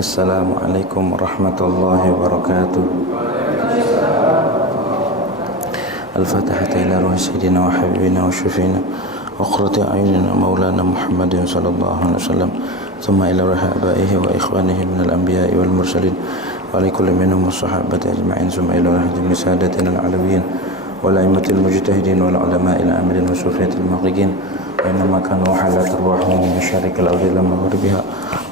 Assalamualaikum warahmatullahi wabarakatuh. Al-Fatihah ila ruhi sayyidina wa habibina wa syufina wa qurrati a'yunina maulana Muhammadin sallallahu alaihi wasallam, thumma ila ruhi abaihi wa ikhwanihi minal anbiya'i wal mursalin wa li kulli minhum was-sahabati ajma'in, thumma ila ruhi jami sadatina al-alawiyyin wal a'immatil mujtahidin wal ulama'il amilin wa sufiyatil muhaqqiqin wa innama kanu halat arwahum min syarikil ardi ila maghribiha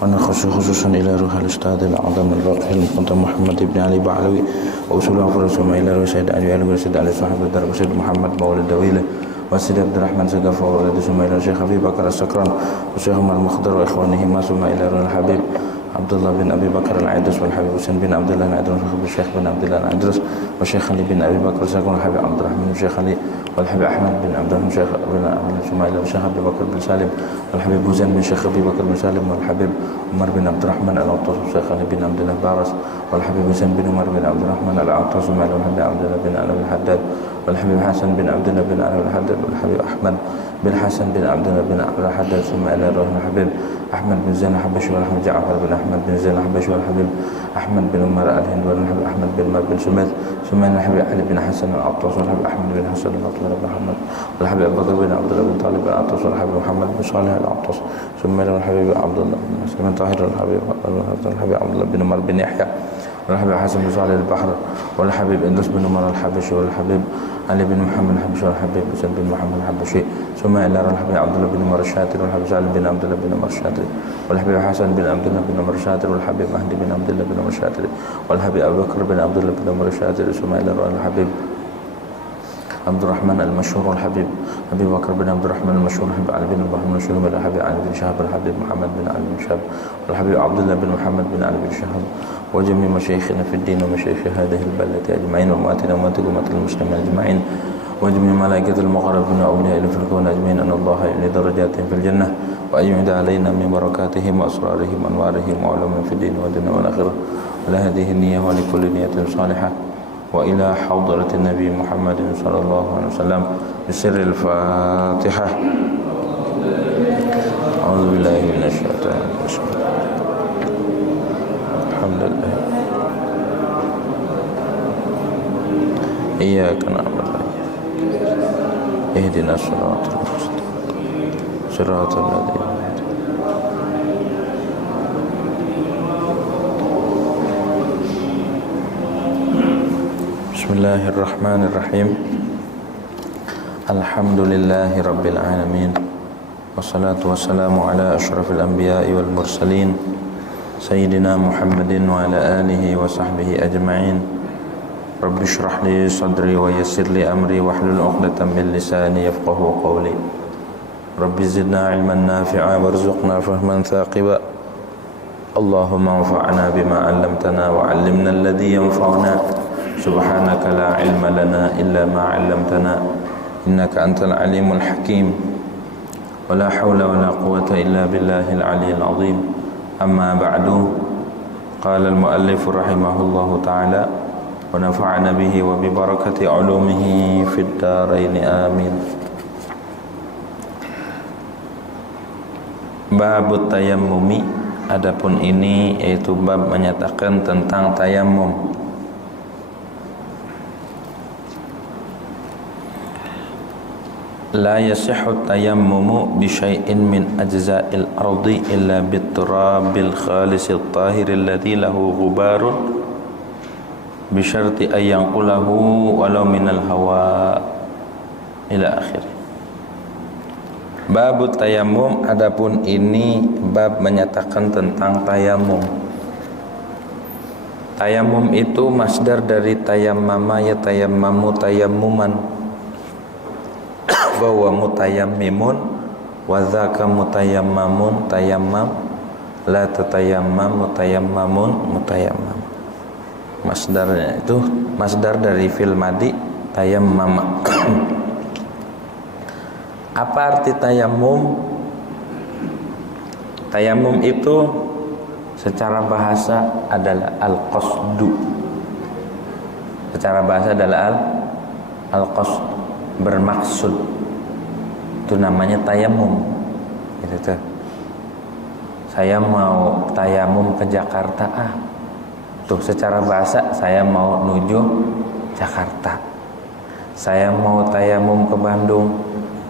wa nakhusu khususan ila ruhil ustadil azam al-baqir al-muqaddam Muhammad ibn Ali Ba'alawi wa usul afrad summa ila ruhi sayyid Ali al-Sayyid Ali sahabat darab Sayyid Muhammad Maulid Dawila wa Sayyid Abdurrahman Sagafa wa walad summa ila Syekh Habib Bakar As-Sakran wa Syekh Umar Mukhdar wa ikhwanihi ma summa ila ruhil Habib Abdullah bin Abi Bakar Al-Aidus wal Habib Husain bin Abdullah Al-Aidus wa Syekh bin Abdullah Al-Aidus wa Syekh Ali bin Abi Bakar Sakun wal Habib Abdurrahman Syekh Ali wal Habib Ahmad bin Abdurrahman Syekh bin Abdullah summa ila Syekh Abi Bakar bin Salim wal Habib Husain bin Syekh Abi Bakar bin Salim wal Habib Umar bin Abdurrahman Al-Attas Syekh Ali bin Abdullah Baras wal Habib Husain bin Umar bin Abdurrahman Al-Attas summa ila Habib Abdullah bin Ali Al-Haddad wal Habib Hasan bin Abdullah bin Ali Al-Haddad wal Habib Ahmad bin Hasan bin Abdullah bin Ali Al-Haddad summa ila Habib Ahmad bin Zain Al-Habashi wal Habib Ja'far bin Ahmad bin Zain Al-Habashi wal Habib Ahmad bin Umar Al-Hind wal Habib Ahmad bin Umar bin Sumaid summa ila Habib Ali bin Hasan Al-Attas wal Habib Ahmad bin Hasan Al-Attas bin Muhammad wal Habib Abu Bakar bin Abdullah bin Talib Al-Attas wal Habib Muhammad bin Salih Al-Attas summa ila Habib Abdullah bin Hasan bin Tahir Al-Habib Abdullah bin Umar bin Yahya wal Habib Hasan bin Salih Al-Bahr wal Habib Idris bin Umar Al-Habashi wal Habib Ali bin Muhammad Al-Habashi wal Habib Husain bin Muhammad Al-Habashi summa ila Habib Abdullah bin Umar Al-Shatir wal Habib Salim bin Abdullah bin Umar Al-Shatir wal Habib Hasan bin Abdullah bin Umar Al-Shatir wal Habib Mahdi bin Abdullah bin Umar Al-Shatir wal Habib Abu Bakar bin Abdullah bin Umar Al-Shatir summa ila Habib Abdurrahman Al-Mashhur wal Habib Abi Bakar bin Abdurrahman Al-Mashhur Habib Ali bin Abdurrahman Al-Mashhur wal Habib Ali bin Shahab wal Habib Muhammad bin Ali bin Shahab wal Habib Abdullah bin Muhammad bin Ali bin Shahab wa jami' masyayikhina fid din wa masyayikh hadhihi al-baldati ajma'in wa mu'atina wa mu'atil muslimin ajma'in wa jami' malaikatil muqarrabin wa awliya'il fil kawn ajma'in an Allah ya'li darajatin fil jannah wa ayyuda alaina min barakatihim wa asrarihim wa anwarihim wa ulumihim fid din wa dunya wal akhirah wa la hadhihi an-niyyah wa li kulli niyyatin salihah wa ila hadratin nabi Muhammadin sallallahu alaihi wasallam bisirril Fatihah. A'udzu billahi minasy syaithanir rajim. Alhamdulillah. Iyyaka na'budu wa iyyaka ihdinas siratal mustaqim. Siratal ladzina Bismillahirrahmanirrahim. Alhamdulillahi rabbil alamin. Wassalatu wassalamu ala asyrafil anbiya'i wal mursalin Sayyidina Muhammadin wa ala alihi wa sahbihi ajma'in. Rabbi shrah li sadri wa yassir li amri wahlul 'uqdatam min lisani yafqahu qawli. Rabbi zidna 'ilman nafi'a warzuqna fahman thaqiba. Allahumma anfa'na bima 'allamtana wa 'allimna alladhi yanfa'una. Subhanaka la ilma lana illa ma 'allamtana innaka antal alimul hakim. Wa la hawla wa la quwwata illa billahil 'aliyyil 'azim. Amma ba'du. Qala al-muallif rahimahullahu ta'ala wa nafa'ana bihi wa bi barakati 'ulumihi fid dharain amin. Babut tayammumi, adapun ini yaitu bab menyatakan tentang tayammum. La yasihhu tayammumu bi syai'in min ajza'il ardi illa bit-turabil khalisil tahiril ladzi lahu ghubarun bi syarti ay yanqulahu walau minal hawa ila akhir. Babut tayammum, adapun ini bab menyatakan tentang tayammum. Tayammum itu masdar dari tayammama ya tayammamu tayammuman. Wa mutayammimun wa dzaka mutayammamun tayammam la tatayammam mutayammamun mutayammam. Masdarnya itu masdar dari fi'il madi tayammama. Apa arti tayammum? Tayammum itu secara bahasa adalah al-qasdu. Secara bahasa adalah al-qasd, bermaksud. Itu namanya tayammum. Gitu tuh. saya mau tayamum ke Jakarta. Tuh secara bahasa saya mau nuju Jakarta. Saya mau tayamum ke Bandung.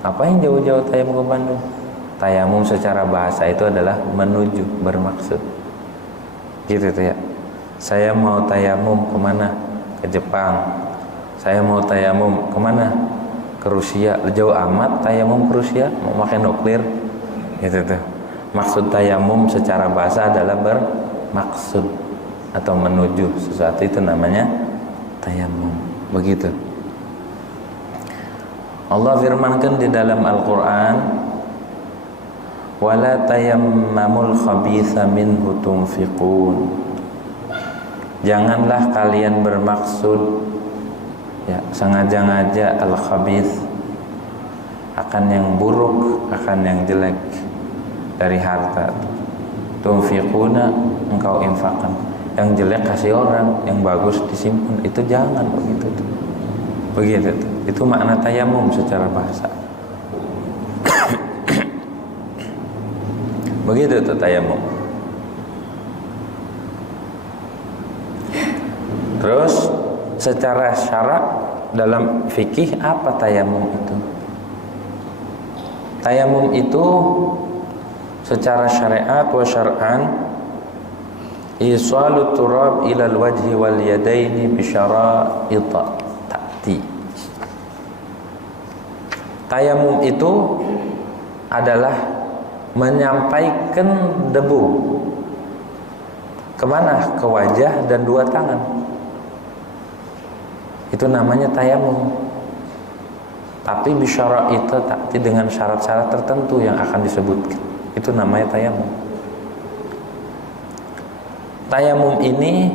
Apa yang jauh-jauh tayamum ke Bandung? Tayamum secara bahasa itu adalah menuju, bermaksud. Gitu tuh ya. Saya mau tayamum kemana? Ke Jepang. Saya mau tayamum kemana? Ke Rusia. Jauh amat tayamum ke Rusia, mau pakai nuklir. Gitu tuh. Maksud tayamum secara bahasa adalah bermaksud atau menuju sesuatu, itu namanya tayamum. Begitu. Allah firmankan di dalam Al-Qur'an, wala tayammamul khabitha minhu tunfiqun. Janganlah kalian bermaksud ya sengaja-ngaja al-khabith, akan yang buruk, akan yang jelek dari harta. Tunfiquna, engkau infakkan. Yang jelek kasih orang, yang bagus disimpan. Itu jangan begitu tuh. Begitu tuh. Itu makna tayamum secara bahasa. Begitu tuh tayamum. Terus secara syarak dalam fikih apa tayamum itu? Tayamum itu secara syariat wa syar'an isalut turab ilal wajhi wal yadaini bi syara'it ta'ti. Tayamum itu adalah menyampaikan debu kemana? Ke wajah dan dua tangan. Itu namanya tayamum. Tapi bisyara itu ta'ti, dengan syarat-syarat tertentu yang akan disebutkan. Itu namanya tayamum. Tayamum ini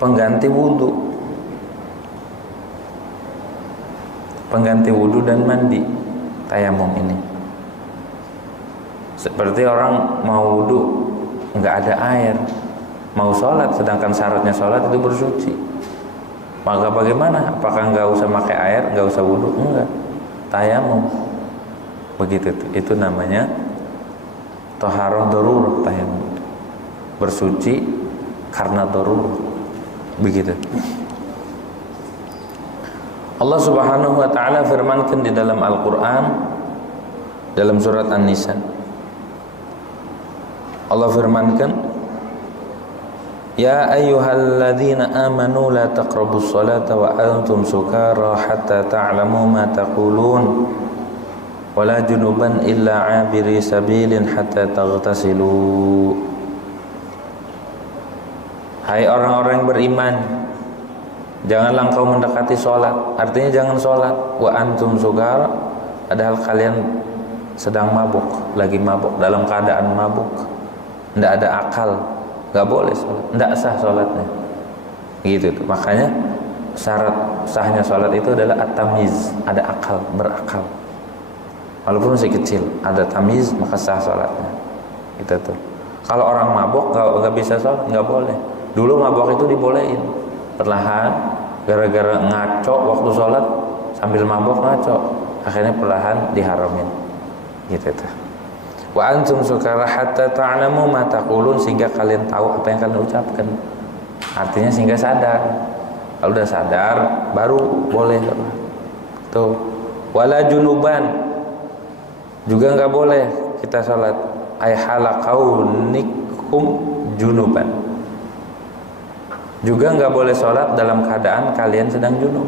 pengganti wudu. Pengganti wudu dan mandi. Tayamum ini. Seperti orang mau wudu nggak ada air, mau sholat, sedangkan syaratnya sholat itu bersuci. Maka bagaimana? Apakah nggak usah pakai air, nggak usah wudu? Enggak. Tayamum. Begitu. Itu namanya thaharah darurah, tayamum. Bersuci karena darurah. Begitu. Allah Subhanahu wa taala firmankan di dalam Al-Qur'an dalam surat An-Nisa. Allah firmankan, ya ayyuhalladzina amanu la taqrabus salata wa antum sukara hatta ta'lamu ma taqulun wa la junuban illa 'abiri sabilin hatta taghtasilu. Hai orang-orang yang beriman, janganlah engkau mendekati sholat. Artinya jangan sholat wa antum sukara, padahal kalian sedang mabuk, lagi mabuk, dalam keadaan mabuk, tidak ada akal, nggak boleh sholat, tidak sah sholatnya. Gitu tuh. Makanya syarat sahnya sholat itu adalah at-tamiz, ada akal, berakal. Walaupun masih kecil, ada tamiz maka sah sholatnya. Gitu tuh. Kalau orang mabuk nggak bisa sholat, nggak boleh. Dulu mabuk itu dibolehin, perlahan, gara-gara ngaco waktu sholat sambil mabuk ngaco, akhirnya perlahan diharamin. Gitu tuh. Wa antum sukara hatta ta'lamu ma taqulun, sehingga kalian tahu apa yang kalian ucapkan. Artinya sehingga sadar. Kalau udah sadar baru boleh. Tuh. Wala junuban, juga enggak boleh kita salat ay hala kaunikum junuban. Juga enggak boleh salat dalam keadaan kalian sedang junub.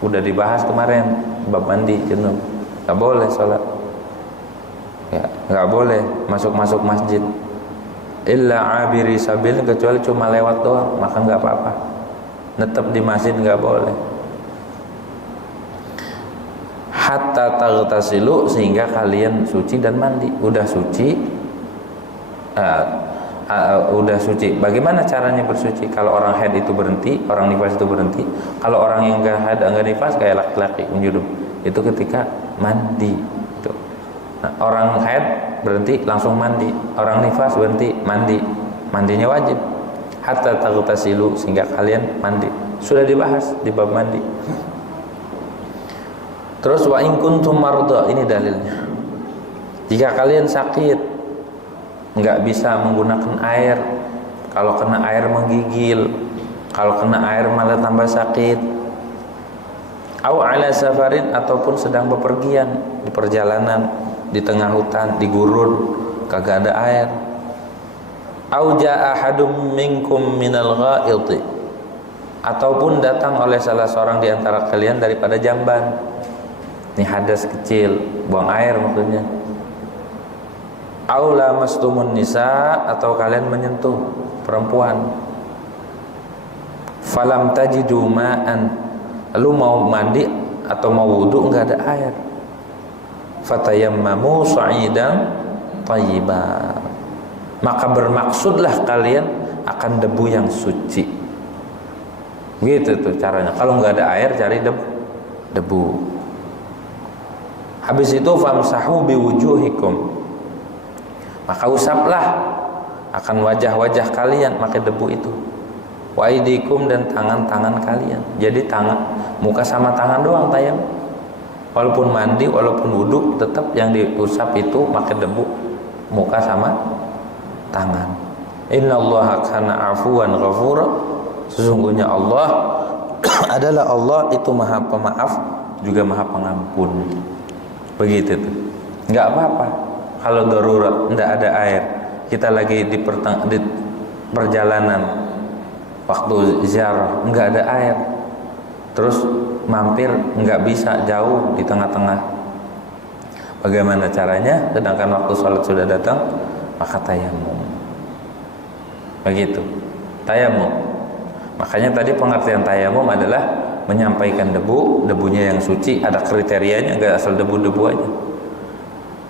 Udah dibahas kemarin bab mandi junub. Enggak boleh salat. Ya, nggak boleh masuk masjid illa abiri sabil, kecuali cuma lewat doang, maka nggak apa-apa. Netep di masjid nggak boleh. Hatta taghtasilu, sehingga kalian suci dan mandi. Udah suci, bagaimana caranya bersuci? Kalau orang haid itu berhenti, orang nifas itu berhenti. Kalau orang yang nggak haid nggak nifas kayak laki-laki junub, itu ketika mandi. Nah, orang haid berhenti langsung mandi, orang nifas berhenti mandi, mandinya wajib. Hatta taghtasilu, sehingga kalian mandi. Sudah dibahas di bab mandi. Terus wa in kuntum marda, ini dalilnya. Jika kalian sakit, nggak bisa menggunakan air. Kalau kena air menggigil, kalau kena air malah tambah sakit. Au ala safarin, ataupun sedang bepergian di perjalanan, di tengah hutan, di gurun, kagak ada air. Au jaa ahadum minkum minal ghaiti, ataupun datang oleh salah seorang di antara kalian daripada jamban. Ini hadas kecil, buang air maksudnya. Au lamastumun nisa, atau kalian menyentuh perempuan. Falam tajidu ma'an, lalu mau mandi atau mau wudu enggak ada air. Fatayammamu sa'idan thayyiban, maka bermaksudlah kalian akan debu yang suci. Gitu tuh caranya. Kalau enggak ada air, cari debu. Habis itu famsahu biwujuhikum, maka usaplah akan wajah-wajah kalian pakai debu itu. Wa aidikum, dan tangan-tangan kalian. Jadi tangan, muka sama tangan doang tayamum. Walaupun mandi, walaupun wudhu, tetap yang diusap itu pakai debu, muka sama tangan. Innallaha kana afuwan ghafura, sesungguhnya Allah adalah Allah itu Maha Pemaaf juga Maha Pengampun. Begitu tuh. Enggak apa-apa kalau darurat, enggak ada air. Kita lagi di perjalanan, waktu ziarah, enggak ada air. Terus mampir, enggak bisa, jauh di tengah-tengah. Bagaimana caranya? Sedangkan waktu sholat sudah datang, maka tayamum. Begitu. Tayamum. Makanya tadi pengertian tayamum adalah menyampaikan debu, debunya yang suci, ada kriterianya, enggak asal debu-debu aja.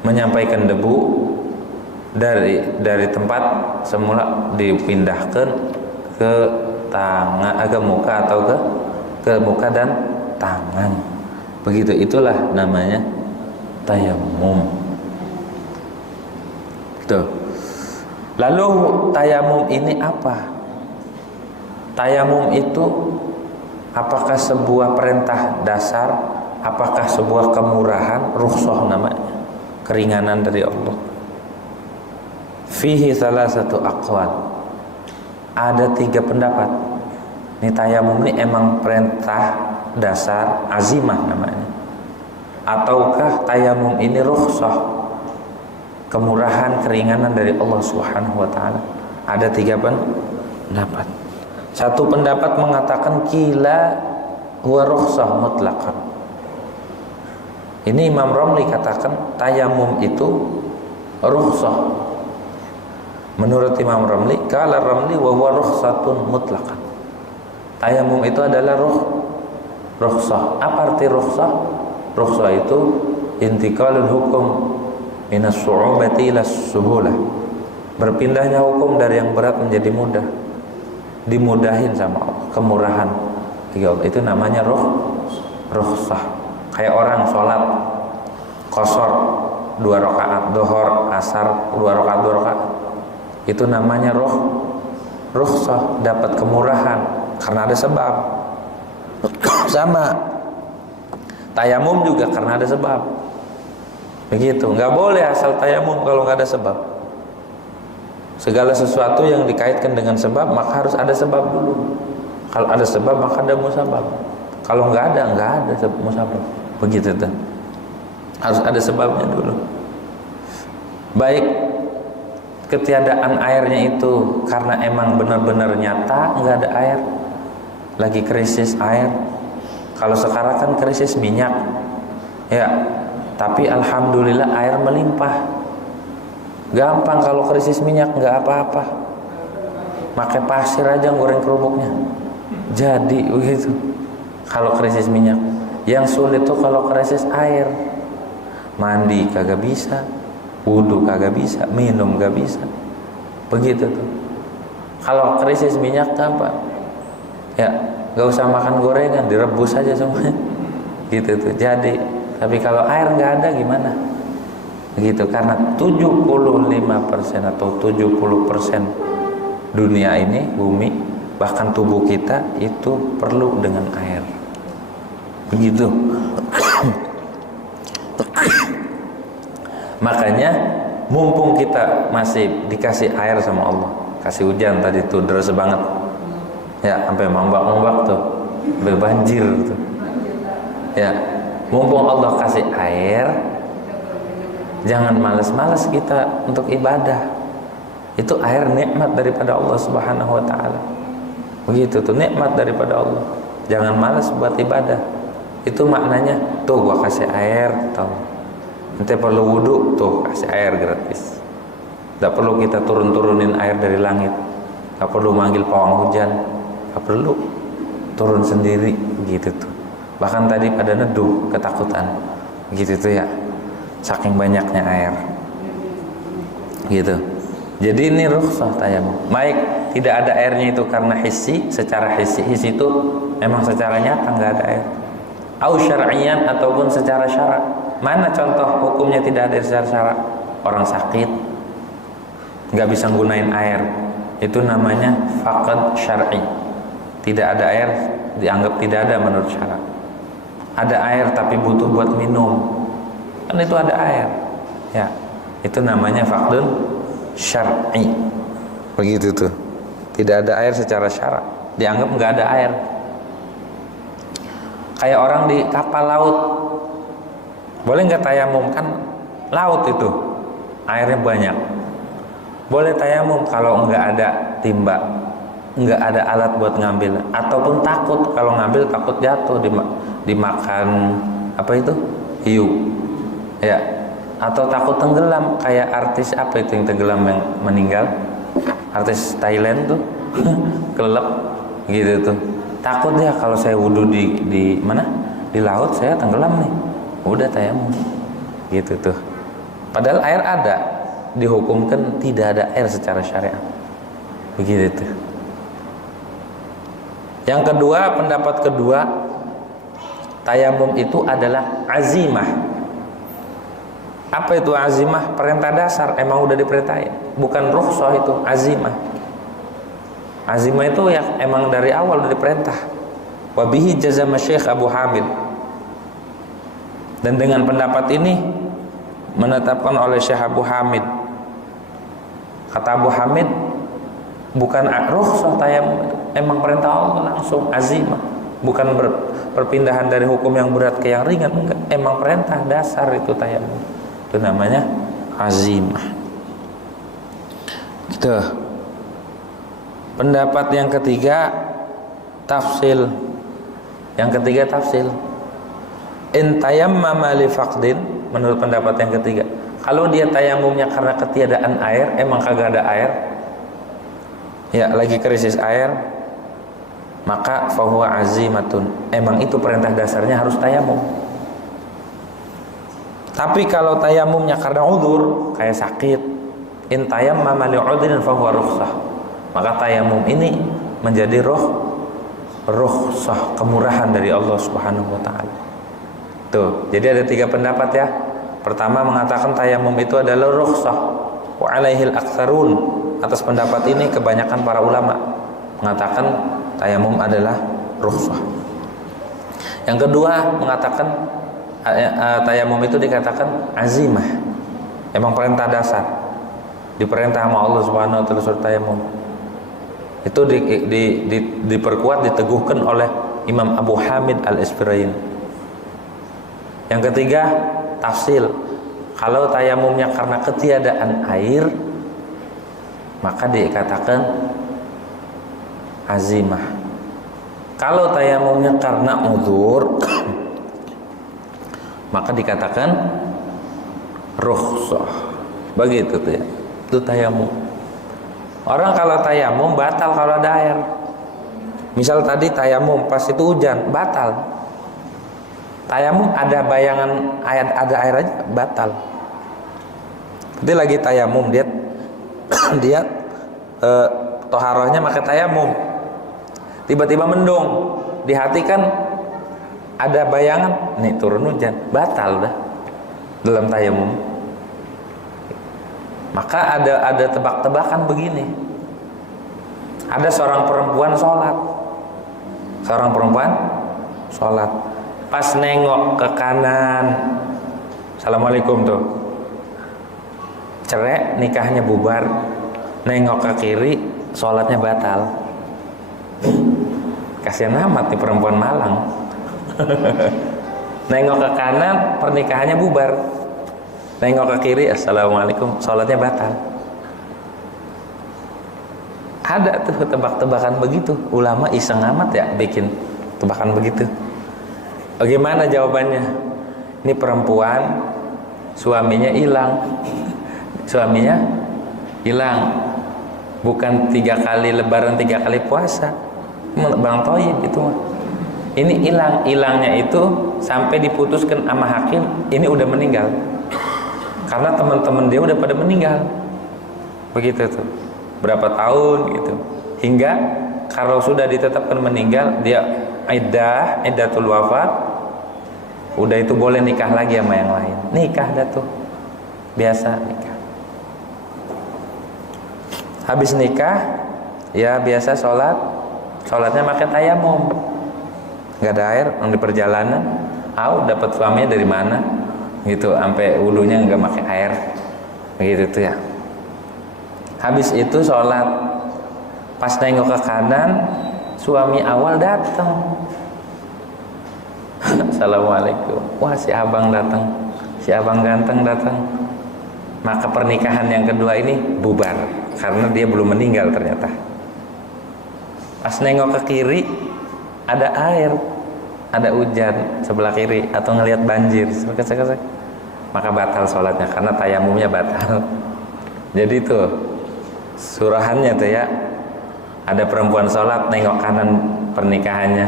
Menyampaikan debu dari tempat semula dipindahkan ke tangan, ke muka, atau ke muka dan tangan. Begitu, itulah namanya tayamum. Tuh. Lalu tayamum ini apa? Tayamum itu apakah sebuah perintah dasar, apakah sebuah kemurahan, rukhsah namanya, keringanan dari Allah? Fihi salasatu aqwal, ada 3 pendapat. Ini tayamum ini emang perintah dasar, azimah namanya, ataukah tayamum ini rukhsah, kemurahan, keringanan dari Allah Subhanahu wa taala? Ada 3 pendapat. Satu pendapat mengatakan kila huwa rukhsah mutlaqan. Ini Imam Ramli katakan tayamum itu rukhsah. Menurut Imam Ramli, kala Ramli wa huwa rukhsatun mutlaqan. Tayamum itu adalah rukhsah. Apa arti rukhsah? Rukhsah itu intiqalul hukum minas su'ubati ila suhulah. Berpindahnya hukum dari yang berat menjadi mudah. Dimudahin sama Allah, kemurahan. Itu namanya rukhsah. Kayak orang sholat qashar 2 rakaat, dhuhur, asar 2 rakaat. Itu namanya rukhsah, dapat kemurahan karena ada sebab. Sama tayamum juga karena ada sebab. Begitu, nggak boleh asal tayamum kalau nggak ada sebab. Segala sesuatu yang dikaitkan dengan sebab maka harus ada sebab dulu. Kalau ada sebab maka ada musabab. Kalau nggak ada musabab. Begitu tuh. Harus ada sebabnya dulu. Baik ketiadaan airnya itu karena emang benar-benar nyata nggak ada air, lagi krisis air. Kalau sekarang kan krisis minyak, ya. Tapi alhamdulillah air melimpah. Gampang kalau krisis minyak, nggak apa-apa. Pakai pasir aja goreng kerupuknya. Jadi begitu. Kalau krisis minyak, yang sulit tuh kalau krisis air. Mandi kagak bisa, wudu kagak bisa, minum gak bisa. Begitu tuh. Kalau krisis minyak gampang. Ya, nggak usah makan gorengan, direbus aja semuanya. Gitu tuh. Jadi, tapi kalau air nggak ada gimana? Begitu, karena 75% atau 70% dunia ini, bumi, bahkan tubuh kita itu perlu dengan air. Begitu. Makanya mumpung kita masih dikasih air sama Allah, kasih hujan tadi tuh deras banget ya, sampai membak tuh, sampai banjir tuh ya, mumpung Allah kasih air, jangan malas-malas kita untuk ibadah. Itu air nikmat daripada Allah Subhanahu wa taala. Begitu tuh, nikmat daripada Allah. Jangan malas buat ibadah. Itu maknanya, tuh gua kasih air, tau. Nanti perlu wudu, tuh kasih air gratis. Tidak perlu kita turunin air dari langit. Tidak perlu manggil pawang hujan. Tidak perlu, turun sendiri gitu tuh. Bahkan tadi pada neduh ketakutan, gitu tuh ya. Saking banyaknya air, gitu. Jadi ini rukhsah tayamum. Baik, tidak ada airnya itu karena hissi, secara hissi itu memang secara nyata nggak ada air. Au syar'iyan ataupun secara syarak. Mana contoh hukumnya tidak ada secara syarak? Orang sakit nggak bisa gunain air, itu namanya faqad syar'i. Tidak ada air, dianggap tidak ada menurut syarak. Ada air tapi butuh buat minum, kan itu ada air ya, itu namanya faqdun syar'i. Begitu tuh, tidak ada air secara syarak, dianggap nggak ada air. Kayak orang di kapal laut, boleh nggak tayamum? Kan laut itu airnya banyak, boleh tayamum kalau nggak ada timba, nggak ada alat buat ngambil, ataupun takut kalau ngambil takut jatuh dimakan apa itu hiu ya, atau takut tenggelam kayak artis apa itu yang tenggelam yang meninggal, artis Thailand tuh kelelep gitu tuh, takut ya kalau saya wudhu di mana di laut saya tenggelam nih, udah tayamum gitu tuh. Padahal air ada, dihukumkan tidak ada air secara syariat, begitu tuh. Yang kedua, pendapat kedua, tayamum itu adalah azimah. Apa itu azimah? Perintah dasar, emang udah diperintahin, bukan rukhsah itu, azimah. Azimah itu ya emang dari awal udah diperintah. Wabihi jazama Syekh Abu Hamid. Dan dengan pendapat ini menetapkan oleh Syekh Abu Hamid. Kata Abu Hamid, bukan rukhsah tayamum, emang perintah Allah langsung, azimah. Bukan perpindahan dari hukum yang berat ke yang ringan, enggak. Emang perintah dasar itu tayamum. Itu namanya azimah. Gitu. Pendapat yang ketiga tafsil. Yang ketiga tafsil. In tayammama li faqdin, menurut pendapat yang ketiga, kalau dia tayamumnya karena ketiadaan air, emang kagak ada air, ya lagi krisis air, maka fahuwa azimatun, emang itu perintah dasarnya harus tayamum. Tapi kalau tayamumnya karena udzur, kayak sakit, in tayammama li udhrin fahuwa rukhsah, maka tayamum ini menjadi rukhsah, kemurahan dari Allah Subhanahu wa taala. Tuh, jadi ada tiga pendapat ya. Pertama mengatakan tayamum itu adalah rukhsah, wa alaihil aktsarun. Atas pendapat ini kebanyakan para ulama mengatakan tayamum adalah rukhsah. Yang kedua mengatakan tayamum itu dikatakan azimah, emang perintah dasar, diperintah sama Allah Subhanahu wa taala suruh tayamum. Itu diperkuat, diteguhkan oleh Imam Abu Hamid Al-Isfirain. Yang ketiga tafsil, kalau tayamumnya karena ketiadaan air, maka dikatakan azimah. Kalau tayamumnya karena udzur, maka dikatakan rukhsah. Begitu tuh ya. Itu tayamum. Orang kalau tayamum batal kalau ada air. Misal tadi tayamum pas itu hujan, batal. Tayamum ada bayangan ada air aja batal. Jadi lagi tayamum dia toharohnya pakai tayamum. Tiba-tiba mendung, di hati kan ada bayangan, nih turun hujan, batal dah dalam tayamum. Maka ada tebak-tebakan begini. Ada seorang perempuan sholat. Pas nengok ke kanan, assalamualaikum tuh. cerai, nikahnya bubar, nengok ke kiri, sholatnya batal. Kasihan amat nih perempuan Malang. Nengok ke kanan, pernikahannya bubar. Nengok ke kiri, assalamualaikum, sholatnya batal. Ada tuh tebak-tebakan begitu. Ulama iseng amat ya bikin tebakan begitu. Bagaimana jawabannya? Ini perempuan, suaminya hilang. Suaminya hilang. Bukan 3 kali lebaran 3 kali puasa. Bang Toyib itu mah. Ini hilang. Hilangnya itu sampai diputuskan sama hakim, ini udah meninggal. Karena teman-teman dia udah pada meninggal. Begitu tuh. Berapa tahun gitu. Hingga kalau sudah ditetapkan meninggal, dia iddatul wafat, udah itu boleh nikah lagi sama yang lain. Nikah dah tuh. Biasa nikah. Habis nikah, ya biasa sholatnya pakai tayamum. Nggak ada air, yang di perjalanan, dapat suaminya dari mana? Gitu, sampai wudunya nggak pakai air. Begitu tuh ya. Habis itu sholat, pas nengok ke kanan, suami awal datang. Assalamualaikum. Wah, si abang datang, si abang ganteng datang. Maka pernikahan yang kedua ini bubar karena dia belum meninggal ternyata. Pas nengok ke kiri, ada air, ada hujan sebelah kiri atau ngelihat banjir, maka batal sholatnya karena tayamumnya batal. Jadi tuh surahannya tuh ya, ada perempuan sholat, nengok kanan pernikahannya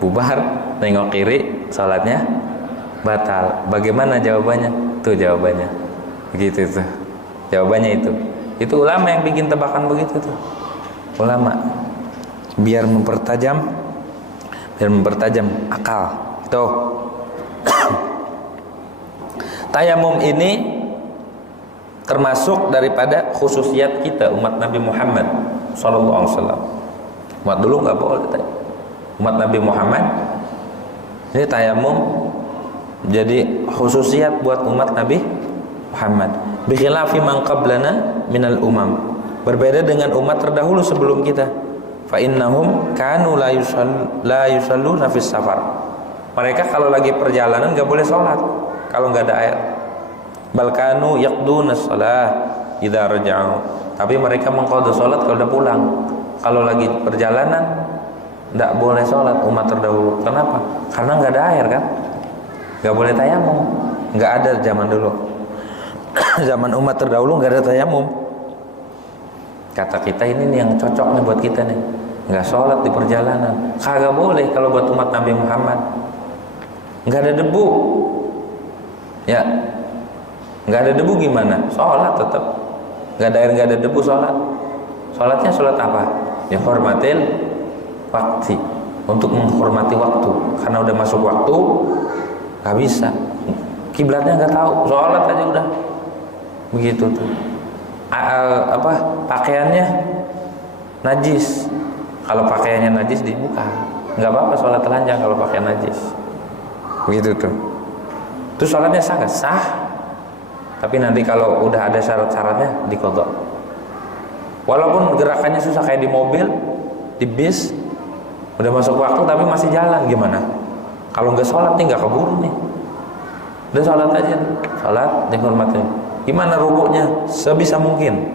bubar, nengok kiri sholatnya batal. Bagaimana jawabannya? Tuh jawabannya begitu tuh, jawabannya itu ulama yang bikin tebakan begitu tuh, ulama biar mempertajam akal. Tuh tayamum ini termasuk daripada khususiat kita umat Nabi Muhammad sallallahu alaihi wasallam. Umat dulu nggak boleh tayamum. Umat Nabi Muhammad ini tayamum jadi khususiat buat umat Nabi Muhammad. Bi khilafi man qablana minal umam. Berbeda dengan umat terdahulu sebelum kita. Fa innahum kanu la yusalluna fis safar. Mereka kalau lagi perjalanan nggak boleh sholat kalau nggak ada air. Balkanu yaqduna shalah idza raja'u. Tapi mereka mengqadha salat kalau udah pulang. Kalau lagi perjalanan enggak boleh salat umat terdahulu. Kenapa? Karena enggak ada air kan? Enggak boleh tayamum. Enggak ada zaman dulu. Zaman umat terdahulu enggak ada tayamum. Kata kita ini nih yang cocok nih buat kita nih. Enggak salat di perjalanan. Kagak boleh kalau buat umat Nabi Muhammad. Enggak ada debu. Ya. Nggak ada debu gimana? Sholat tetap. Nggak ada air, nggak ada debu, sholat. Sholatnya sholat apa? Ya hormatil waktu. Untuk menghormati waktu. Karena udah masuk waktu, nggak bisa. Kiblatnya nggak tahu, sholat aja udah. Begitu tuh. Pakaiannya najis. Kalau pakaiannya najis dibuka. Nggak apa-apa sholat telanjang kalau pakaian najis. Begitu tuh. Terus sholatnya sah. Tapi nanti kalau udah ada syarat-syaratnya diqadha. Walaupun gerakannya susah kayak di mobil, di bis, udah masuk waktu tapi masih jalan gimana? Kalau nggak sholat nih nggak keburu nih. Udah sholat aja, sholat dihormatin. Gimana rukuknya? Sebisa mungkin.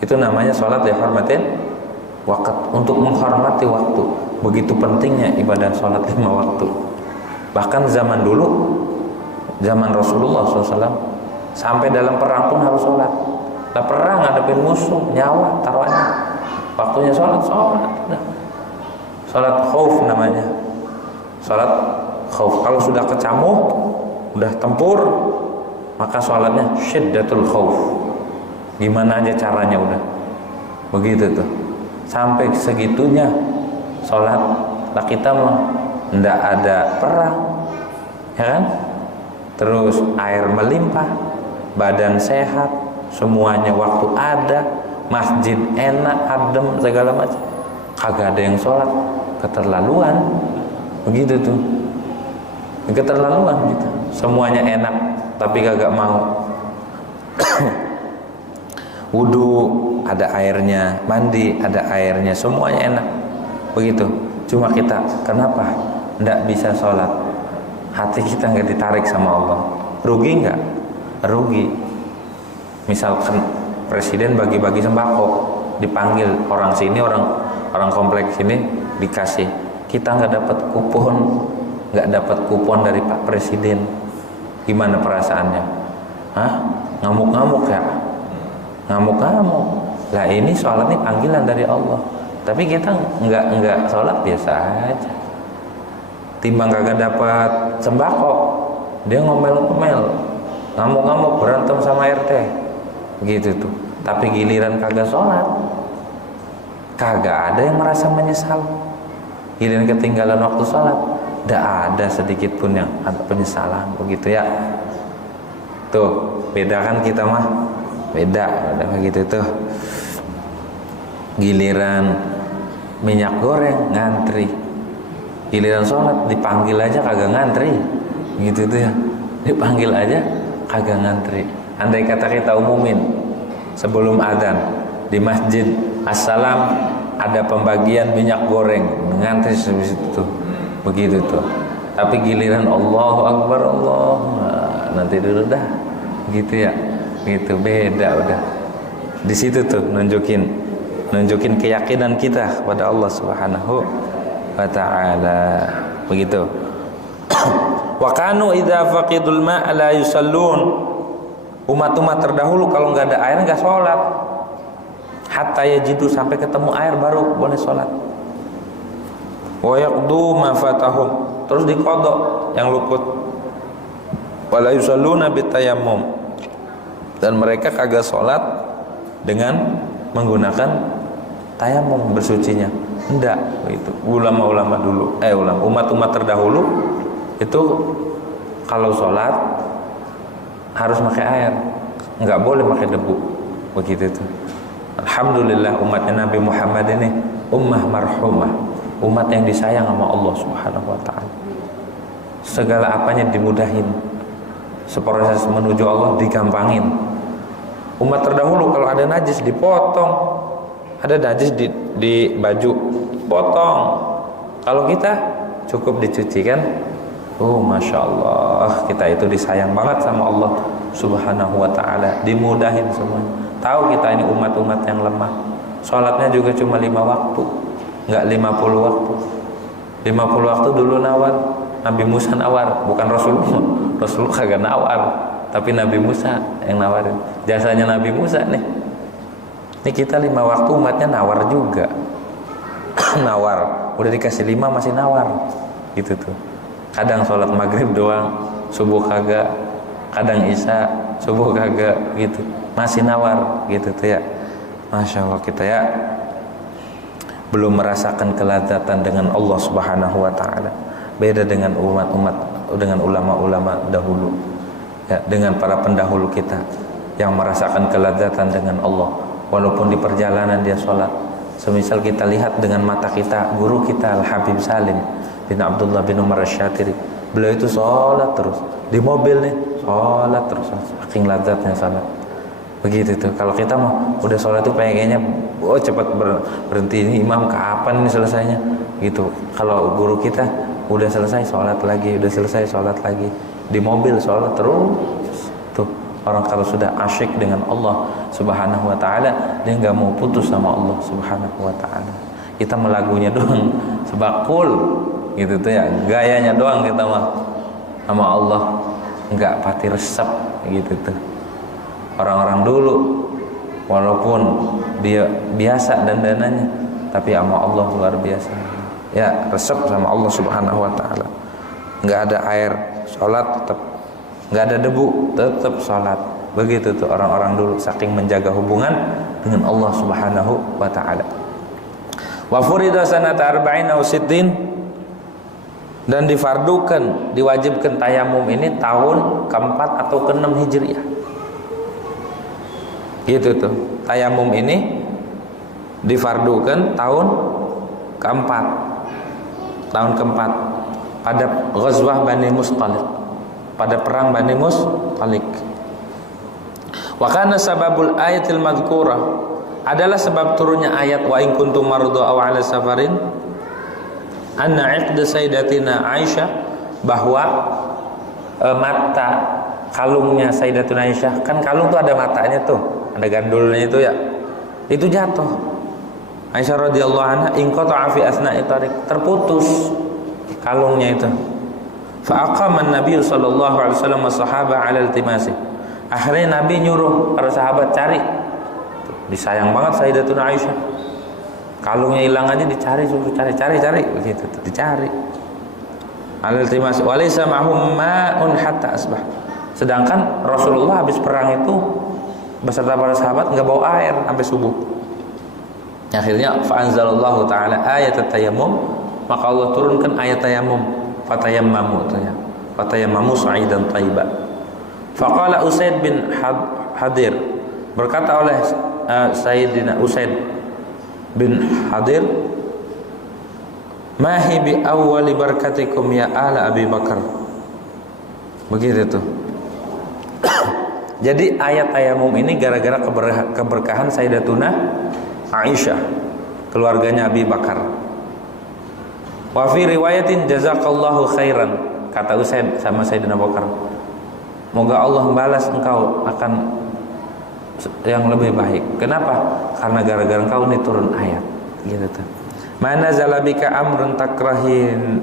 Itu namanya sholat dihormatin waktu, untuk menghormati waktu. Begitu pentingnya ibadah sholat 5 waktu. Bahkan zaman dulu, zaman Rasulullah SAW, sampai dalam perang pun harus sholat. Nah perang ngadepin musuh, nyawa taruhannya, waktunya sholat. Sholat khauf namanya. Sholat khauf. Kalau sudah kecamuk, udah tempur, maka sholatnya syiddatul khauf. Gimana aja caranya udah. Begitu tuh. Sampai segitunya sholat. Lah kita mah ndak ada perang, ya kan? Terus air melimpah, badan sehat, semuanya waktu ada, masjid enak, adem, segala macam. Kagak ada yang sholat, keterlaluan. Begitu tuh, keterlaluan gitu. Semuanya enak, tapi kagak mau. Wudu ada airnya, mandi ada airnya, semuanya enak. Begitu. Cuma kita kenapa tidak bisa sholat? Hati kita nggak ditarik sama Allah. Rugi nggak? Rugi. Misalkan presiden bagi-bagi sembako, dipanggil orang sini, orang kompleks sini dikasih. Kita nggak dapat kupon dari Pak Presiden. Gimana perasaannya? Hah? Ngamuk-ngamuk ya? Ngamuk-ngamuk. Lah ini sholat ini panggilan dari Allah. Tapi kita nggak sholat biasa aja. Timbang kagak dapat sembako, dia ngomel-ngomel, ngamuk-ngamuk, berantem sama RT, gitu tuh. Tapi giliran kagak sholat, kagak ada yang merasa menyesal. Giliran ketinggalan waktu sholat, tidak ada sedikit pun yang ada penyesalan, begitu ya. Tuh beda kan kita mah, beda begitu tuh. Giliran minyak goreng ngantri, giliran sholat dipanggil aja kagak ngantri, gitu tuh ya. Dipanggil aja kagak ngantri. Andai kata kita umumin sebelum adzan di masjid, assalam, ada pembagian minyak goreng, ngantri habis itu, begitu tuh. Tapi giliran Allahu Akbar, Allah, nanti dulu dah, gitu ya, gitu, beda udah. Di situ tuh nunjukin keyakinan kita kepada Allah Subhanahu wa ta'ala, begitu. Wa kanu idza faqidul ma' la yusallun. Umat-umat terdahulu kalau nggak ada air nggak sholat. Hatta yajidu, sampai ketemu air baru boleh sholat. Wa yaqdu ma fatahum, terus diqadha yang luput. Wa la yusalluna bitayammum, dan mereka kagak sholat dengan menggunakan tayamum bersucinya. Enggak, itu ulama-ulama dulu, umat-umat terdahulu itu kalau sholat harus pakai air, nggak boleh pakai debu, begitu tuh. Alhamdulillah umatnya Nabi Muhammad ini ummah marhumah, umat yang disayang sama Allah Subhanahu wa ta'ala. Segala apanya dimudahin, proses menuju Allah digampangin. Umat terdahulu kalau ada najis dipotong, ada najis di baju potong. Kalau kita cukup dicuci kan. Oh Masya Allah, kita itu disayang banget sama Allah Subhanahu wa ta'ala, dimudahin semuanya. Tahu kita ini umat-umat yang lemah, sholatnya juga cuma 5 waktu, nggak 50 waktu. 50 waktu dulu nawar, Nabi Musa nawar, bukan Rasulullah. Rasulullah kagak nawar, tapi Nabi Musa yang nawarin. Jasanya Nabi Musa nih. Ini kita 5 waktu umatnya nawar juga. Nawar, udah dikasih 5 masih nawar, gitu tuh. Kadang sholat maghrib doang, subuh kagak. Kadang isya, subuh kagak, gitu. Masih nawar, gitu tuh ya. Masya Allah, kita ya belum merasakan kelazatan dengan Allah Subhanahu wa ta'ala. Beda dengan umat-umat, dengan ulama-ulama dahulu ya, dengan para pendahulu kita yang merasakan kelazatan dengan Allah walaupun di perjalanan dia sholat. Semisal kita lihat dengan mata kita guru kita Al-Habib Salim bin Abdullah bin Umar Asy-Syatiri, beliau itu sholat terus di mobil nih, sholat terus, saking lazatnya sholat. Begitu tuh. Kalau kita mah udah sholat tuh pengennya cepat berhenti, ini imam kapan ini selesainya, gitu. Kalau guru kita udah selesai sholat lagi, udah selesai sholat lagi, di mobil sholat terus. Tuh orang kalau sudah asyik dengan Allah Subhanahu wa ta'ala, dia nggak mau putus sama Allah Subhanahu wa ta'ala. Kita melagunya doang sebakul, gitu tuh ya, gayanya doang kita mah sama Allah nggak pati resep, gitu tuh. Orang-orang dulu walaupun dia biasa dandanannya, tapi sama Allah luar biasa ya, resep sama Allah Subhanahu wa ta'ala. Nggak ada air, sholat tetap. Nggak ada debu, tetap sholat. Begitu tuh orang-orang dulu, saking menjaga hubungan dengan Allah Subhanahu wa ta'ala. Wa furida sanata arba'ina wa sittin, dan difardukan, diwajibkan tayamum ini tahun keempat atau keenam Hijriah. Gitu tuh. Tayamum ini difardukan tahun keempat. Tahun keempat pada Ghazwah Bani Mustaliq, pada perang Bani Mustaliq. Wa kana sababul ayatil madhkurah, adalah sebab turunnya ayat wa in kuntum marudha aw ala safarin anna 'iqda sayyidatina Aisyah, bahwa mata kalungnya Sayyidatuna Aisyah, kan kalung tuh ada matanya tuh, ada gandulnya itu ya, itu jatuh. Aisyah radhiyallahu anha inqata'a fi asna'i tariq, terputus kalungnya itu. Fa aqama an-nabiy sallallahu alaihi wasallam was-sahabah 'ala iltimasi. Akhirnya Nabi nyuruh para sahabat cari. Disayang banget Sayyidatuna Aisyah, kalungnya hilang aja dicari, suruh cari begitu, dicari. 'Ala iltimasi wa laysa ma'hum ma'un hatta asbah. Sedangkan Rasulullah habis perang itu beserta para sahabat nggak bawa air sampai subuh. Akhirnya fa'anzalallahu ta'ala ayat tayammum, maka Allah turunkan ayat tayammum, fatayammamu itu ya, fatayammamu sa'idan thayyiban. Faqala Usaid bin Hadir, berkata oleh Sayyidina Usaid bin Hadir, mahi bi awwali barakatikum ya ala Abi Bakar. Begitu tuh. Jadi ayat tayammum ini gara-gara keberkahan Sayyidatuna Aisyah, keluarganya Abi Bakar. Wa fi riwayatin jazakallahu khairan, kata Usaid sama Sayyidina Bakar, moga Allah membalas engkau akan yang lebih baik. Kenapa? Karena gara-gara engkau ini turun ayat gitu tuh. Mana zalabika amrun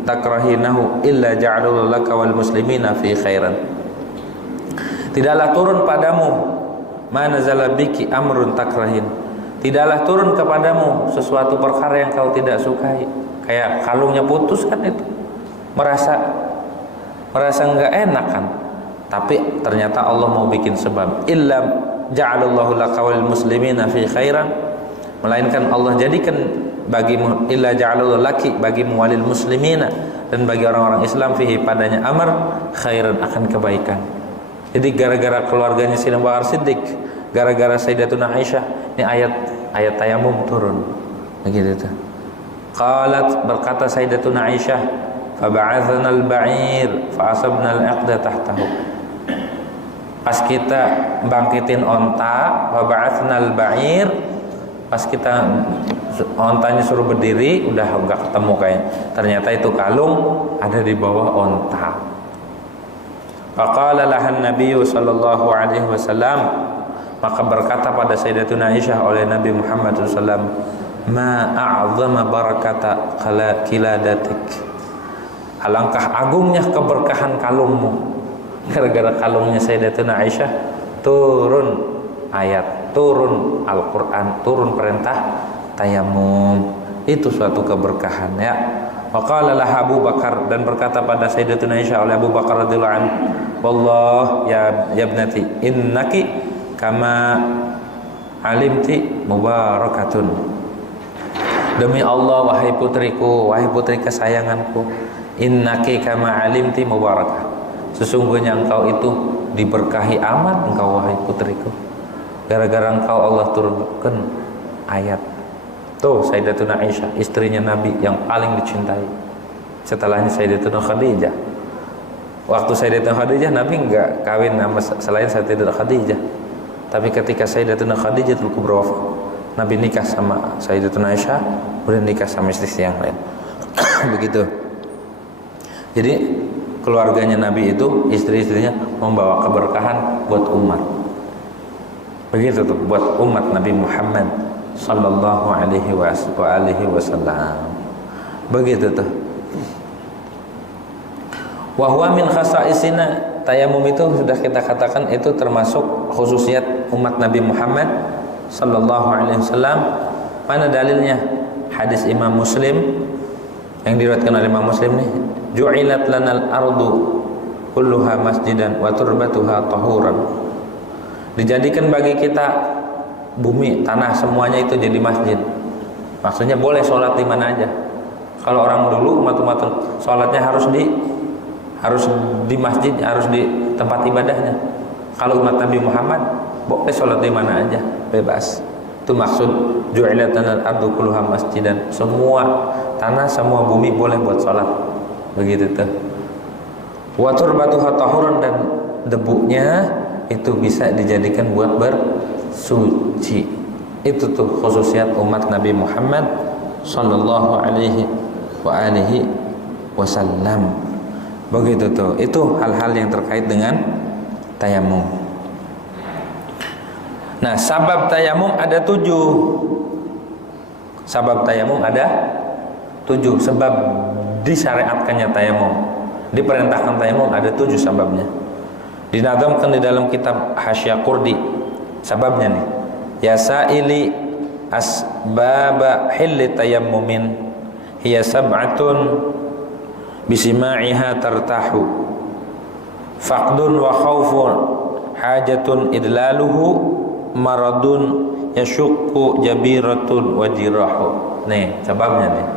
takrahinahu illa ja'alallahu laka wal muslimina fi khairan. Tidaklah turun padamu, mana zalabiki amrun takrahin, tidaklah turun kepadamu sesuatu perkara yang kau tidak sukai. Kayak kalungnya putus kan, itu merasa enggak enak kan, tapi ternyata Allah mau bikin sebab. Illa ja'alallahu laka wal muslimina fi khairan, melainkan Allah jadikan bagimu, illa ja'alallahu laki, bagimu walil muslimina, dan bagi orang-orang Islam fihi padanya amr khairan, akan kebaikan. Jadi gara-gara keluarganya Sayyidina Bakar Siddiq, gara-gara Sayyidatuna Aisyah, ini ayat tayammum turun. Begitu tuh. Qalat, berkata Sayyidatuna Aisyah, fa ba'athana al-ba'ir fa asabna al-'aqda tahtahu. Pas kita bangkitin onta, fa ba'athna al-ba'ir, pas kita ontanya suruh berdiri, udah enggak ketemu kayaknya. Ternyata itu kalung ada di bawah onta. Faqala lahan nabiyyu sallallahu alaihi wasallam, maka berkata pada Sayyidatuna Aisyah oleh Nabi Muhammad SAW, ma a'zama barakata kiladatik, alangkah agungnya keberkahan kalungmu. Gara-gara kalungnya Sayyidatuna Aisyah turun ayat, turun Al-Quran, turun perintah tayammum. Itu suatu keberkahan ya. Waqala lah Abu Bakar, dan berkata pada Sayyidatuna Aisyah oleh Abu Bakar radhiyallahu anhu, wallah ya ibnati innaki kama alimti mubarakatun. Demi Allah wahai putriku, wahai putri kesayanganku, innaki kama alimti mubarakah, sesungguhnya engkau itu diberkahi amat engkau wahai putriku. Gara-gara engkau Allah turunkan ayat. Tuh Sayyidatuna Aisyah, istrinya Nabi yang paling dicintai. Setelahnya Sayyidatuna Khadijah. Waktu Sayyidatuna Khadijah Nabi enggak kawin sama selain Sayyidatuna Khadijah. Tapi ketika Sayyidatuna Khadijah Kubra wafat, Nabi nikah sama Sayyidatuna Aisyah, kemudian nikah sama istri yang lain. Begitu. Jadi keluarganya Nabi itu, istri-istrinya membawa keberkahan buat umat. Begitu tuh buat umat Nabi Muhammad sallallahu alaihi wasallam. Begitu tuh. Wa huwa min khasa'isina, tayamum itu sudah kita katakan itu termasuk khususiat umat Nabi Muhammad sallallahu alaihi wasallam. Mana dalilnya? Hadis Imam Muslim yang diriwayatkan oleh Imam Muslim nih, ju'ilat lanal ardu kulluha masjidan wa turbatuha tahuran. Dijadikan bagi kita bumi, tanah, semuanya itu jadi masjid. Maksudnya boleh sholat di mana aja. Kalau orang dulu umat-umat sholatnya harus di masjid, harus di tempat ibadahnya. Kalau umat Nabi Muhammad boleh sholat di mana aja, bebas. Itu maksud ju'ilat lanal ardu kulluha masjidan. Semua tanah, semua bumi boleh buat sholat. Begitu tuh. Wa turbatuha tahuran, dan debunya itu bisa dijadikan buat bersuci. Itu tuh khususiat umat Nabi Muhammad sallallahu alaihi wa alihi wasallam. Begitu tuh. Itu hal-hal yang terkait dengan tayamum. Nah, sabab tayamum ada 7. Sabab tayamum ada 7. Sebab disyariatkannya tayamum, diperintahkan tayamum ada 7 sababnya. Dinazamkan di dalam kitab Hasyiah Qurdi. Sababnya nih. Ya sa'ili asbaba hilli tayammumin hiya sab'atun bisima'iha tartahu faqdun wa khawfun hajatun idlaluhu maradun yasyukku jabiratun wajirahu. Nih sebabnya nih.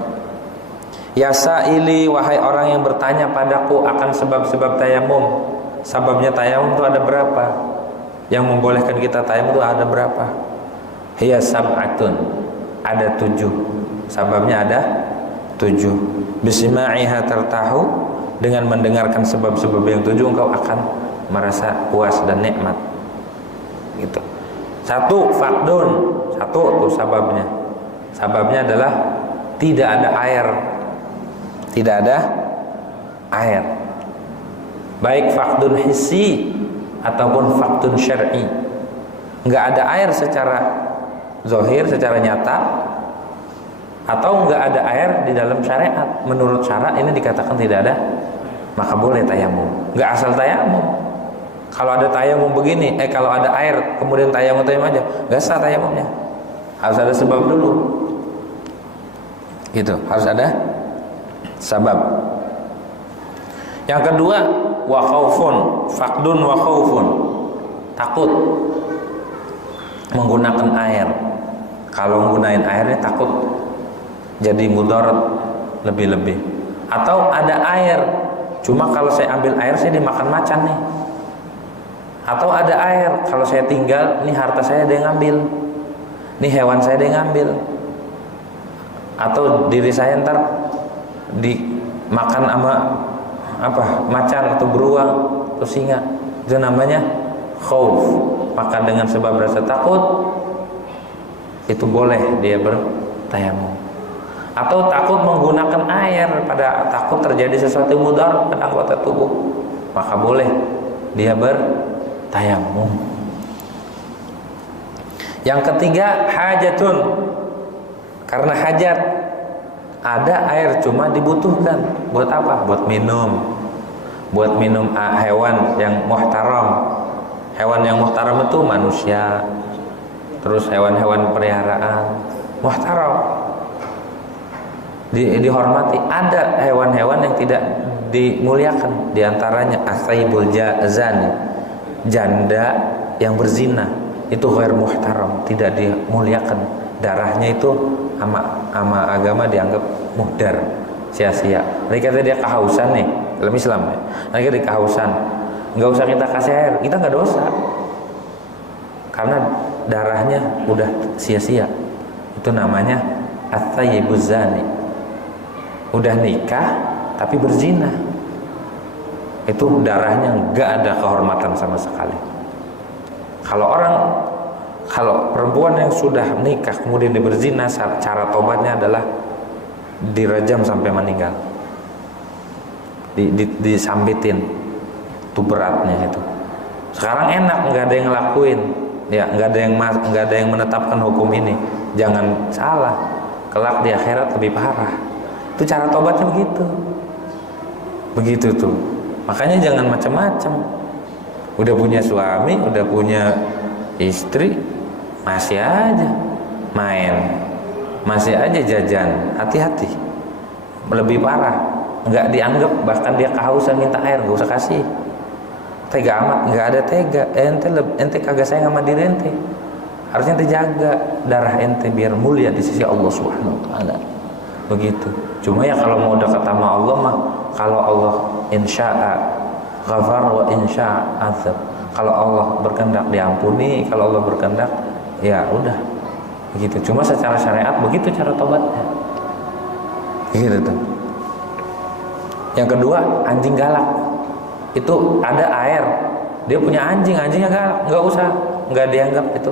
Ya sa'ili, wahai orang yang bertanya padaku akan sebab-sebab tayamum. Sebabnya tayamum itu ada berapa? Yang membolehkan kita tayamum itu ada berapa? Hiya sab'atun, ada 7. Sebabnya ada 7. Bisima'iha tartahu, dengan mendengarkan sebab-sebab yang 7 engkau akan merasa puas dan nikmat. Gitu. 1 faqdun, 1 tuh sababnya. Sababnya adalah tidak ada air. Tidak ada air. Baik faqdun hissi ataupun faqdun syar'i. Enggak ada air secara zahir, secara nyata, atau enggak ada air di dalam syariat. Menurut syarat ini dikatakan tidak ada, maka boleh tayamum. Enggak asal tayamum. Kalau ada tayamum begini, kalau ada air kemudian tayamum aja, enggak sah tayamumnya. Harus ada sebab dulu. Gitu, harus ada sabab. Yang kedua, wa khaufun, faqdun wa khaufun. Takut menggunakan air. Kalau menggunakan airnya takut jadi mudarat lebih-lebih. Atau ada air, cuma kalau saya ambil air saya dimakan macan nih. Atau ada air, kalau saya tinggal, nih harta saya ada yang ngambil, nih hewan saya ada yang ngambil, atau diri saya ntar dimakan sama macan atau beruang atau singa. Itu namanya khauf. Maka dengan sebab rasa takut itu boleh dia bertayamum. Atau takut menggunakan air, pada takut terjadi sesuatu yang mudarat pada anggota tubuh, maka boleh dia bertayamum. Yang ketiga, hajatun, karena hajat. Ada air cuma dibutuhkan buat apa? Buat minum. Buat minum hewan yang muhtaram. Hewan yang muhtaram itu manusia, terus hewan-hewan peliharaan muhtaram, dihormati. Ada hewan-hewan yang tidak dimuliakan, diantaranya asaibul zani, janda yang berzina, itu ghair muhtaram, tidak dimuliakan. Darahnya itu ama agama dianggap muhdar, sia-sia. Mereka dia kehausan nih dalam Islam ya. Mereka dia kehausan, nggak usah kita kasih air, kita nggak dosa karena darahnya udah sia-sia. Itu namanya at-thayyibuz zani, udah nikah tapi berzina, itu darahnya nggak ada kehormatan sama sekali. Kalau perempuan yang sudah nikah kemudian dia berzina, cara tobatnya adalah dirajam sampai meninggal, disambitin, itu beratnya itu. Sekarang enak, nggak ada yang ngelakuin, ya nggak ada yang menetapkan hukum ini. Jangan salah, kelak di akhirat lebih parah. Itu cara tobatnya begitu tuh. Makanya jangan macam-macam. Udah punya suami, udah punya istri, masih aja main, masih aja jajan. Hati-hati, lebih parah. Nggak dianggap, bahkan dia kehausan minta air, nggak usah kasih. Tega amat, nggak ada tega. Ente kagak sayang sama diri ente. Harusnya dijaga darah ente biar mulia di sisi Allah Subhanahu wa taala. Begitu. Cuma ya kalau mau dekat sama Allah mah, kalau Allah insya'a ghafar wa insya'a azab. Kalau Allah berkehendak diampuni, kalau Allah berkehendak ya udah. Begitu. Cuma secara syariat begitu cara tobatnya. Gitu tuh. Yang kedua, anjing galak. Itu ada air dia punya anjing, anjingnya galak, nggak dianggap itu,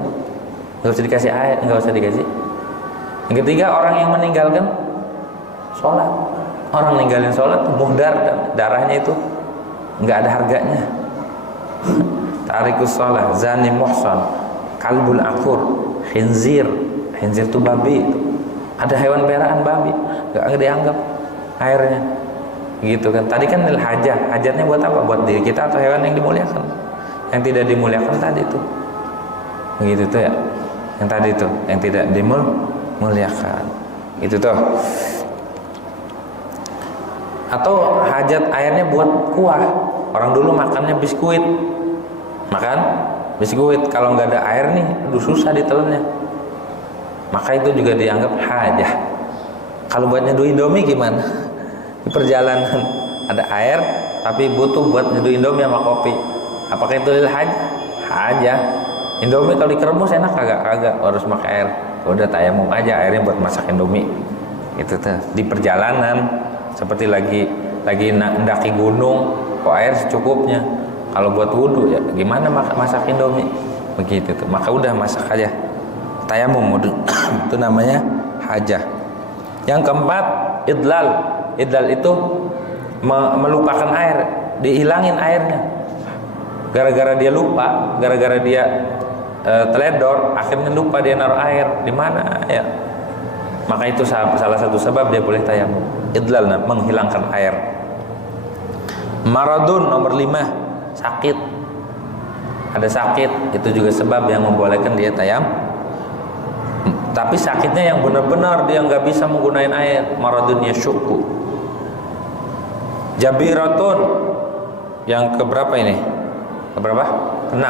nggak usah dikasih air, nggak usah dikasih. Yang ketiga, orang yang meninggalkan sholat. Orang ninggalin sholat muhdar, darahnya itu nggak ada harganya. Tarikus sholat, zani muhsan, kalbul akur, khinzir itu babi itu. Ada hewan peliharaan babi, nggak dianggap airnya, gitu kan. Tadi kan hajatnya buat apa? Buat diri kita atau hewan yang dimuliakan? Yang tidak dimuliakan tadi itu, begitu tuh ya. Yang tadi itu, yang tidak dimuliakan, itu tuh. Atau hajat airnya buat kuah. Orang dulu makannya biskuit, kalau nggak ada air nih, aduh susah ditelannya. Maka itu juga dianggap hajah. Kalau buat nyeduh Indomie gimana? Di perjalanan ada air, tapi butuh buat nyeduh Indomie sama kopi. Apakah itu lil hajah? Indomie kalau dikeremus enak kagak harus pakai air. Udah tayamum aja, airnya buat masak Indomie. Itu tuh di perjalanan, seperti lagi mendaki gunung, kok air secukupnya. Kalau buat wudhu ya gimana masak Indomie? Begitu tuh. Maka udah masak aja. Tayamum wudhu. Itu namanya hajah. Yang keempat, idlal itu melupakan air, dihilangin airnya. Gara-gara dia lupa, gara-gara dia teledor, akhirnya lupa dia naruh air di mana ya. Maka itu salah satu sebab dia boleh tayamum. Idlal, menghilangkan air. Maradun nomor 5, sakit. Ada sakit, itu juga sebab yang membolehkan dia tayamum. Tapi sakitnya yang benar-benar dia nggak bisa menggunakan air. Maradun yasyukku. Jabiratun, yang keberapa ini? Keberapa? 6.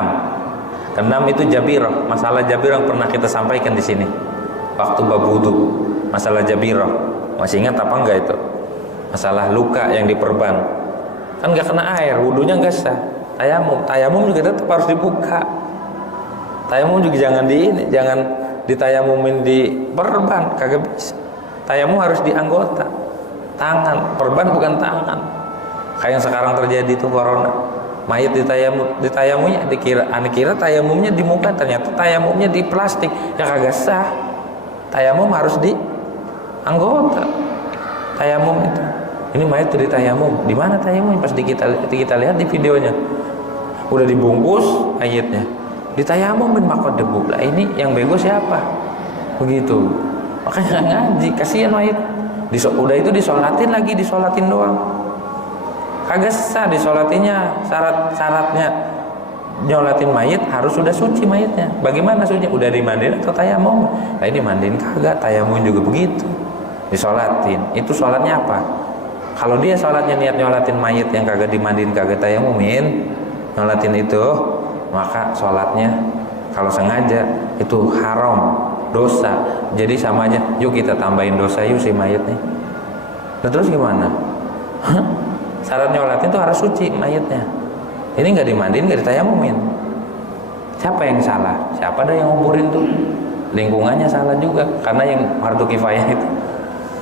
6 itu jabirah. Masalah jabirah yang pernah kita sampaikan di sini waktu bab wudu. Masalah jabirah, masih ingat apa enggak itu? Masalah luka yang diperban, kan nggak kena air, wudunya nggak sah. Tayamum juga tetap harus dibuka. Tayamum juga jangan ditayamumin di perban, kagak bisa. Tayamum harus di anggota, tangan, perban bukan tangan. Kayak yang sekarang terjadi itu corona, mayat ditayamumnya dikira tayamumnya di muka, ternyata tayamumnya di plastik, ya kagak sah. Tayamum harus di anggota. Tayamum itu, ini mayat itu ditayamum. Di mana tayamum? Pas kita lihat di videonya, udah dibungkus mayatnya, ditayamumin maka debu. Lah ini yang bego siapa? Begitu. Makanya ngaji, kasihan mayat. Udah itu disolatin doang. Kagak sah disolatinnya. Syaratnya nyolatin mayat harus sudah suci mayatnya. Bagaimana suci? Udah dimandiin atau tayamum? Nah ini mandiin kagak, tayamum juga begitu. Disolatin. Itu sholatnya apa? Kalau dia sholatnya niat nyolatin mayat yang kagak dimandiin, kagak tayamumin, nyolatin itu, maka sholatnya kalau sengaja itu haram, dosa. Jadi sama aja, yuk kita tambahin dosa yuk si mayat nih. Nah terus gimana? Syarat nyolatin itu harus suci mayatnya. Ini nggak dimandiin, nggak ditayamumin. Siapa yang salah? Siapa ada yang nguburin tuh? Lingkungannya salah juga, karena yang fardu kifayah itu,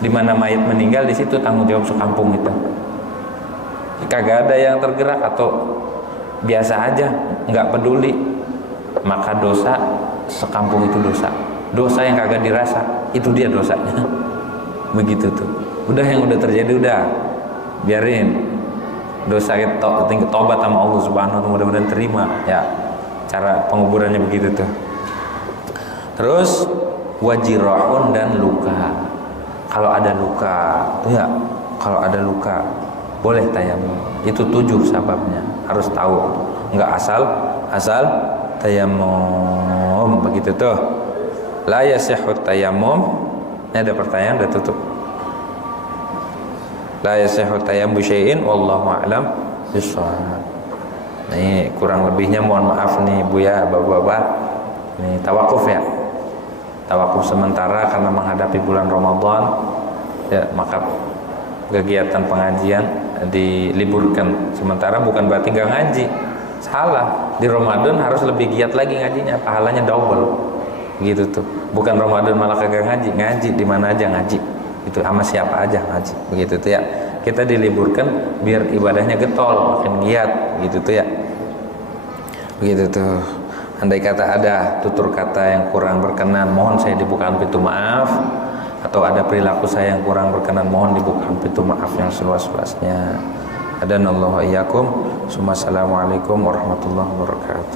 di mana mayat meninggal di situ tanggung jawab sekampung itu. Kagak ada yang tergerak atau biasa aja, nggak peduli, maka dosa sekampung itu dosa. Dosa yang kagak dirasa, itu dia dosanya. Begitu tuh. Udah yang udah terjadi udah, biarin. Dosa kita tobat sama Allah Subhanahu wa taala, mudah-mudahan terima ya. Cara penguburannya begitu tuh. Terus wajirahun dan luka. Kalau ada luka, ya, kalau ada luka boleh tayamum. Itu 7 sebabnya, harus tahu. Enggak asal tayamum begitu tuh. La yasihhu tayamum. Ini ada pertanyaan, udah tutup. La yasihhu tayammum syai'in wallahu a'lam bissawab. Nih kurang lebihnya mohon maaf nih Buya, Bapak-bapak. Nih tawakuf ya. Tawakuf sementara karena menghadapi bulan Ramadan. Ya, maka kegiatan pengajian diliburkan sementara, bukan berarti nggak ngaji. Salah. Di Ramadan harus lebih giat lagi ngajinya, pahalanya double. Gitu tuh. Bukan Ramadan malah kagak ngaji di mana aja ngaji. Itu sama siapa aja ngaji, begitu tuh ya. Kita diliburkan biar ibadahnya getol, makin giat, gitu tuh ya. Begitu tuh. Andai kata ada tutur kata yang kurang berkenan, mohon saya dibukakan pintu maaf. Atau ada perilaku saya yang kurang berkenan, mohon dibukakan pintu maaf yang seluas-luasnya. Adanallahu iyyakum. Assalamualaikum warahmatullahi wabarakatuh.